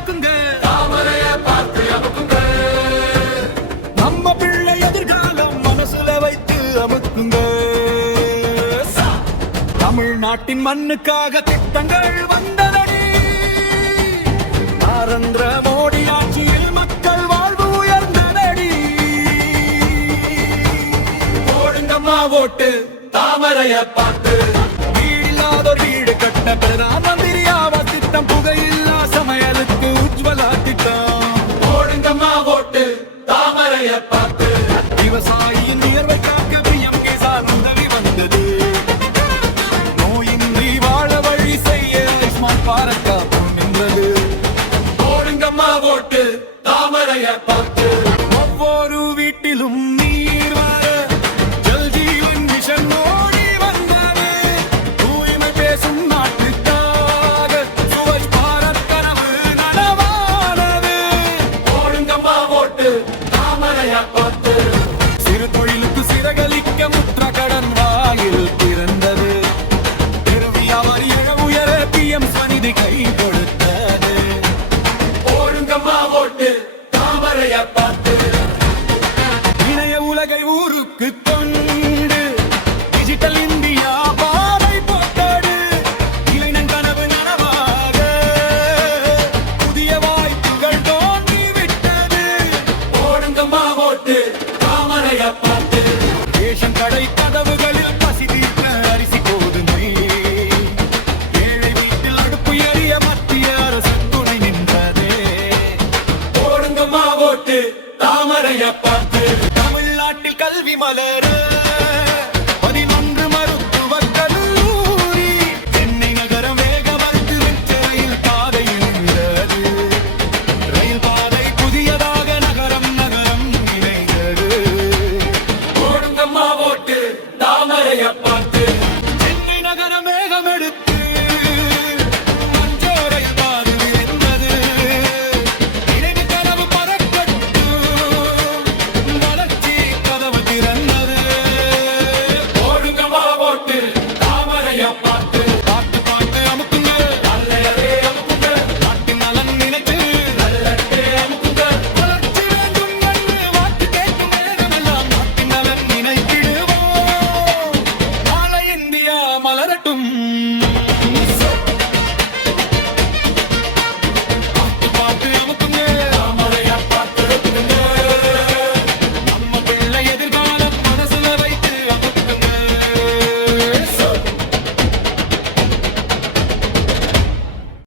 அமுக்குங்க, தாமரைய பார்த்து அமுக்குங்க. நம்ம பிள்ளை எதிர்காலம் மனசுல வைத்து அமுக்குங்க. தமிழ்நாட்டின் மண்ணுக்காக திட்டங்கள் வந்ததடி. நரேந்திர மோடி ஆட்சியில் மக்கள் வாழ்வு உயர்ந்ததடி. போடுங்கம்மா ஓட்டு தாமரைய பார்த்து. வீடில்லாத வீடு கட்ட பிரதான் மந்திரி ஆவாஸ் திட்டம், புகையில்லா சமையலுக்கு உஜ்வலா திட்டம். போடுங்கம்மா ஓட்டு தாமரைய பார்த்து. விவசாயியின் உயர்வை காக்க பிஎம் கிசான் உதவி வந்தது. நோயின்றி வாழ வழி செய்ய ஆயுஷ்மான் பாரத் காப்போம் என்றது. போடுங்கம்மா ஓட்டு தாமரைய பார்த்து. ஒவ்வொரு வீட்டிலும் நீர் வர ஜல் ஜீவன் மிஷன் ஓடி வந்தது. தூய்மை பேசும் நாட்டுக்காக சுவச் பாரத் கனவு நனவானது. போடுங்கம்மா ஓட்டு தாமரைய பார்த்து. சிறு தொழிலுக்கு சிறகலிக்க முத்ரா கடன் வாயில் பிறந்தது. பெருவியாபாரி உயர பிஎம் ஸ்வநிதி கை கொடுத்தது. போடுங்கம்மா ஓட்டு தாமரைய பார்த்து. இணைய உலகை ஊருக்கு கொண்டு டிஜிட்டல் இந்தியா பாதை போட்டது. இளைஞன் கனவு நனவாக புதிய வாய்ப்புகள் தோன்றி விட்டது. போடுங்கம்மா ஓட்டு தாமரைய பார்த்து. ரேஷன் கடை கதவுகளில் பசி தீர்க்க அரிசி கோதுமை. ஏழை வீட்டில் அடுப்பு எரிய மத்திய அரசு துணை நின்றதே. போடுங்கம்மா ஓட்டு தாமரைய பார்த்து. தமிழ்நாட்டில் கல்வி மலர்